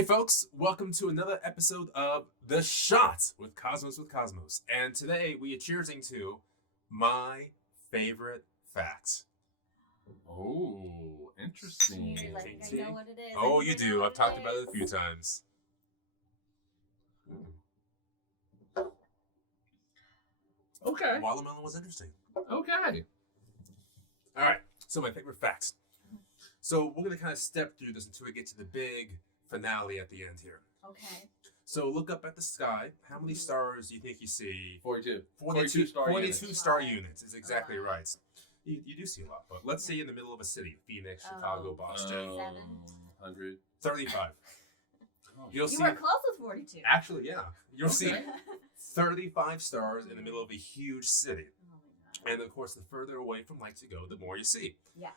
Hey folks, welcome to another episode of The Shot with Cosmos. And today we are cheersing to my favorite fact. Oh, interesting. Cheers, I think I know what it is. Oh, you do. I've talked about it a few times. Okay. Watermelon was interesting. Okay. All right, so my favorite facts. So we're going to kind of step through this until we get to the big finale at the end here. Okay. So look up at the sky. How many stars do you think you see? 42. 42 units. star units is exactly right. You do see a lot, but let's say in the middle of a city, Phoenix, Chicago, Boston. 100. 35. You'll You see. were close with 42. Actually, yeah. You'll see Okay. 35 stars in the middle of a huge city. Oh my God. And of course, the further away from light you go, the more you see. Yeah.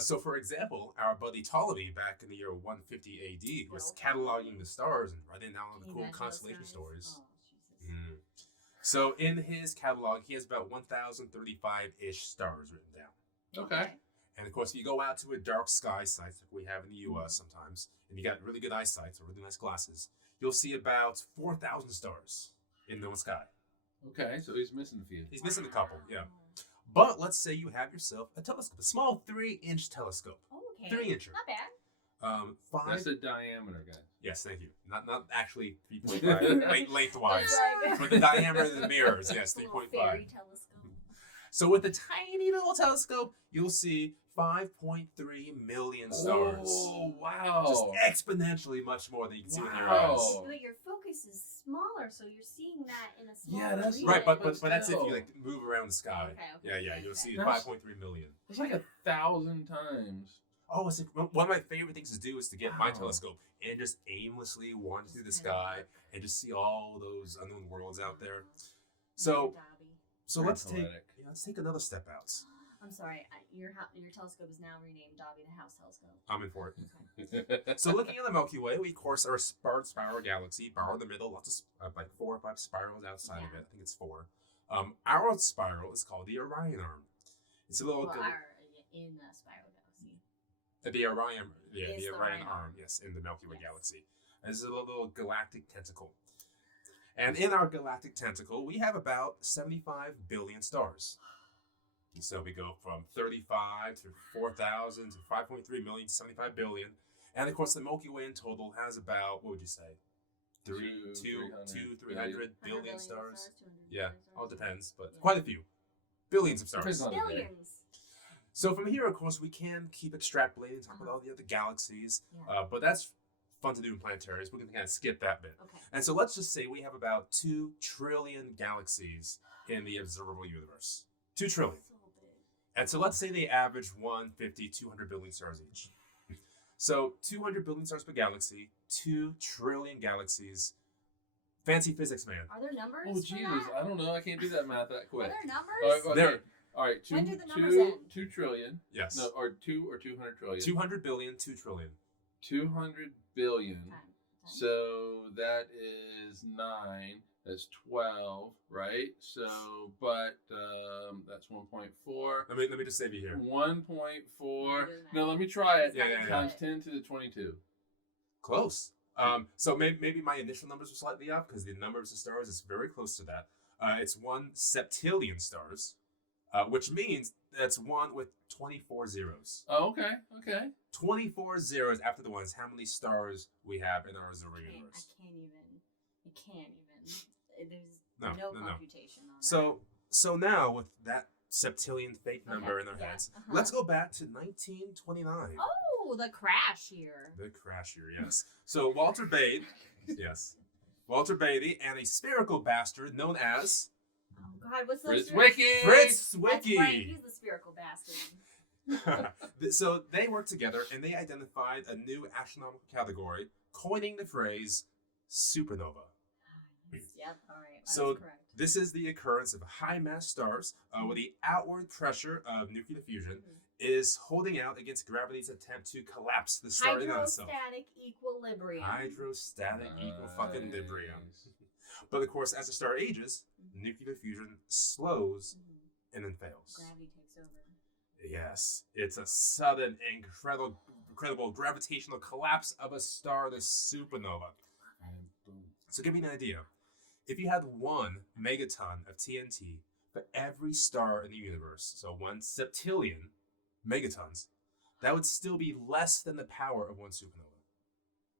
So, for example, our buddy Ptolemy back in the year 150 AD was cataloging the stars and writing down all the cool constellation stories. Oh, Jesus. So, in his catalog, he has about 1,035-ish stars written down. Okay. And of course, if you go out to a dark sky site like we have in the U.S. sometimes, and you got really good eyesight or really nice glasses, you'll see about 4,000 stars in the sky. Okay, so he's missing a few. He's missing a couple, yeah. But let's say you have yourself a telescope, a small 3-inch telescope. Oh, okay. 3-incher. Not bad. Five. That's a diameter, guys. Yes, thank you. Not actually 3.5 lengthwise, Right. but the diameter of the mirrors, yes, A little 3.5. fairy telescope. So with the tiny little telescope, you'll see 5.3 million stars. Oh, wow. Just exponentially much more than you can see with your Wow. eyes. But your focus is smaller, so you're seeing that in a smaller Yeah, that's region. Right, but But that's if still. you like move around the sky. Okay, Yeah, you'll see That's- 5.3 million. It's like 1,000 times. Oh, it's like, one of my favorite things to do is to get my Wow. telescope and just aimlessly wander through the sky and just see all those unknown worlds out there. So Dobby. let's Poetic. take another step out. I'm sorry, your telescope is now renamed Dobby the House Telescope. I'm in for it. Okay. So looking at the Milky Way, we of course are a spiral galaxy, bar in the middle, lots of like 4 or 5 spirals outside of it. I think it's 4. Our spiral is called the Orion Arm. It's a little Well, in the spiral galaxy. the Orion, Is the the Orion Orion Arm, yes, in the Milky Way Yes. galaxy. And this is a little galactic tentacle. And in our galactic tentacle, we have about 75 billion stars. And so we go from 35 to 4,000 to 5.3 million to 75 billion. And of course, the Milky Way in total has about, what would you say? 300 billion stars? 200 Yeah, billion all stars. depends, but Yeah. quite a few. Billions of stars. Depends on the day. Billions. So from here, of course, we can keep extrapolating and talk about all the other galaxies, Yeah. but that's fun to do in Planetarium. We're going to kind of skip that bit. Okay. And so let's just say we have about 2 trillion galaxies in the observable universe. 2 trillion. So big. And so let's say they average 150, 200 billion stars each. So 200 billion stars per galaxy, 2 trillion galaxies. Fancy physics, man. Are there numbers? Oh, for Jesus. that? I don't know. I can't do that math that Are quick. there numbers? Okay. There- All right. When do the numbers end? 2 trillion. Yes. No, or 200 trillion. 200 billion, 2 trillion. 200 billion. Time. So that is 9. That's 12, right? So, but that's 1.4. Let me just save you here. 1.4. No, let me try it. Yeah. Times 10 to the 22. Close. So maybe my initial numbers were slightly off because the numbers of stars is very close to that. It's 1 septillion stars, which means that's 1 with 24 zeros. Oh, okay. 24 zeros after the 1s. How many stars we have in our observable universe? I can't even. There's No, no no. computation on So now with that septillion fake that. number Okay, in our yeah, heads, uh-huh. let's go back to 1929. Oh, the crash year. The crash year, yes. So Walter Beatty, yes. Walter Beatty and a spherical bastard known as Oh God, what's the Fritz spherical- Wiki. Fritz That's right, Zwicky. he's the spherical bastard. So they worked together and they identified a new astronomical category, coining the phrase supernova. Yep, all right. So That's correct. this is the occurrence of high mass stars where the outward pressure of nuclear fusion is holding out against gravity's attempt to collapse the star in on itself. Hydrostatic equilibrium. Hydrostatic equilibrium. But of course, as the star ages, nuclear fusion slows and then fails. Gravity takes over. Yes, it's a sudden, incredible incredible gravitational collapse of a star, the supernova. So give me an idea. If you had 1 megaton of TNT for every star in the universe, so 1 septillion megatons, that would still be less than the power of 1 supernova.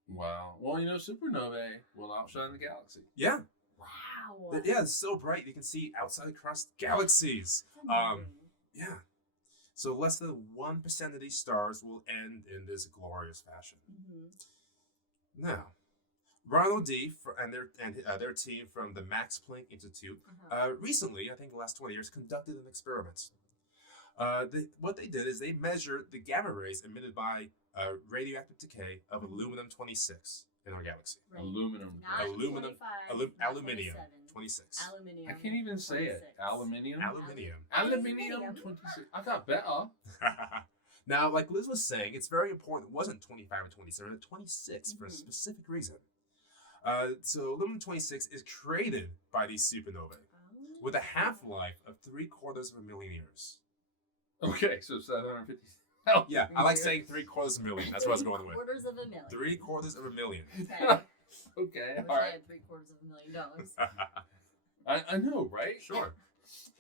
Wow. Well, supernovae will outshine the galaxy. Yeah. Wow. Yeah, it's so bright you can see outside across galaxies. Yeah. So less than 1% of these stars will end in this glorious fashion. Mm-hmm. Now, Ronald D. and their team from the Max Planck Institute recently, I think the last 20 years, conducted an experiment. What they did is they measured the gamma rays emitted by radioactive decay of aluminum-26 in our galaxy. Right. Aluminum. Not Aluminium. 25, not Aluminium 27. 26. Aluminium. I can't even say it. 26. Aluminium. Aluminium. Aluminium 26. I got better. Now, like Liz was saying, it's very important. It wasn't 25 or 27, but 26 for a specific reason. So aluminum-26 is created by these supernovae with a half-life of 750,000 years. Okay, so 750. Yeah, I like saying 750,000. That's what I was going with. 750,000. 750,000. Okay. Okay, I wish all I right. had $750,000. I know, right? Sure.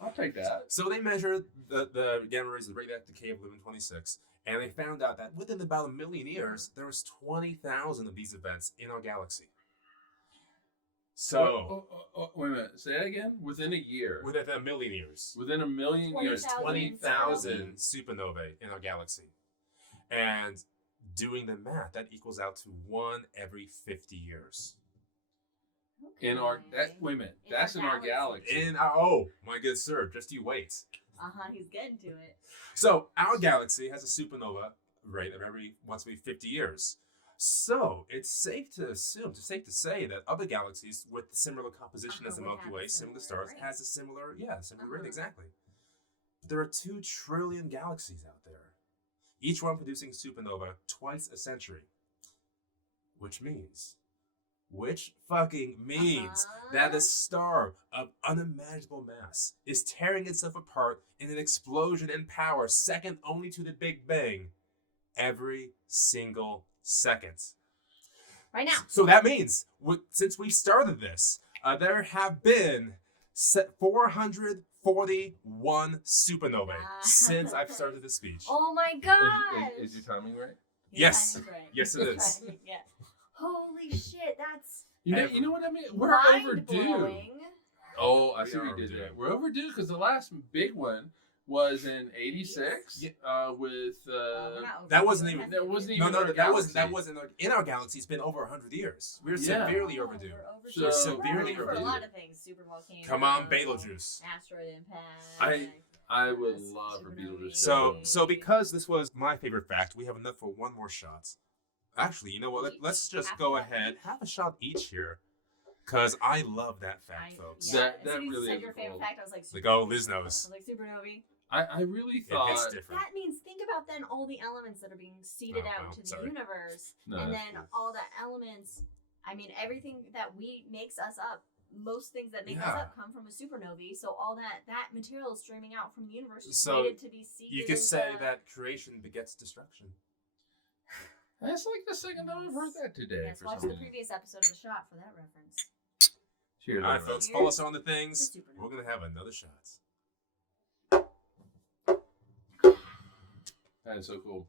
I'll take that. So they measured the gamma rays of the radioactive decay of aluminum-26, and they found out that within about 1 million years, there was 20,000 of these events in our galaxy. So, Wait a minute. Say that again. Within a year. within 1 million years, Within 1 million years. 20,000 supernovae in our galaxy. And doing the math, that equals out to 1 every 50 years. In our wait a minute. That's in our galaxy. My good sir, just you wait. He's getting to it. So our galaxy has a supernova rate of once every 50 years. So it's safe to say that other galaxies with similar composition as the would Milky have Way, a similar similar stars, rate. has a similar rate, exactly. But there are 2 trillion galaxies out there, each one producing supernova twice a century, which fucking means that a star of unimaginable mass is tearing itself apart in an explosion in power second only to the Big Bang every single second. Right now. So that means, since we started this, there have been 441 supernovae since I've started this speech. Oh my god! Is your timing right? Yes. Right. Yes, it is. Yeah. Holy shit, that's You know what I mean? We're overdue. mind-blowing. Oh, I We see are what you did overdue. there. We're overdue because the last big one was in '86 with. That wasn't even- That wasn't No, even. our that galaxy. wasn't in our galaxy. It's been over 100 years. We're Yeah. severely overdue. We're overdue. So- We're severely overdue for a overdue. lot of things. Super volcano. Come on, Betelgeuse. Asteroid impact. I would love for Beetlejuice. So because this was my favorite fact, we have enough for one more shot. Actually, you know what? Let's just Half go a shot ahead, each? have a shot each here, because I love that fact, folks. Yeah. That As soon as you really said is your favorite cool. fact, I was like, Like, oh, supernovae. Liz I knows. was like, supernovae. I really It thought. hits different. That means think about then all the elements that are being seeded Oh, out well, to the sorry. universe, No, and that's then cool. all the elements. I mean, everything that makes us up. Most things that make us Yeah. up come from a supernovae. So all that material is streaming out from the universe is So slated to be seeded. You could say into- that creation begets destruction. That's like the second time I've heard that today. Yes, for watch some the reason. previous episode of The Shot for that reference. Cheers, All right, everyone. folks, follow us on the things. The supernova. We're going to have another shot. That is so cool.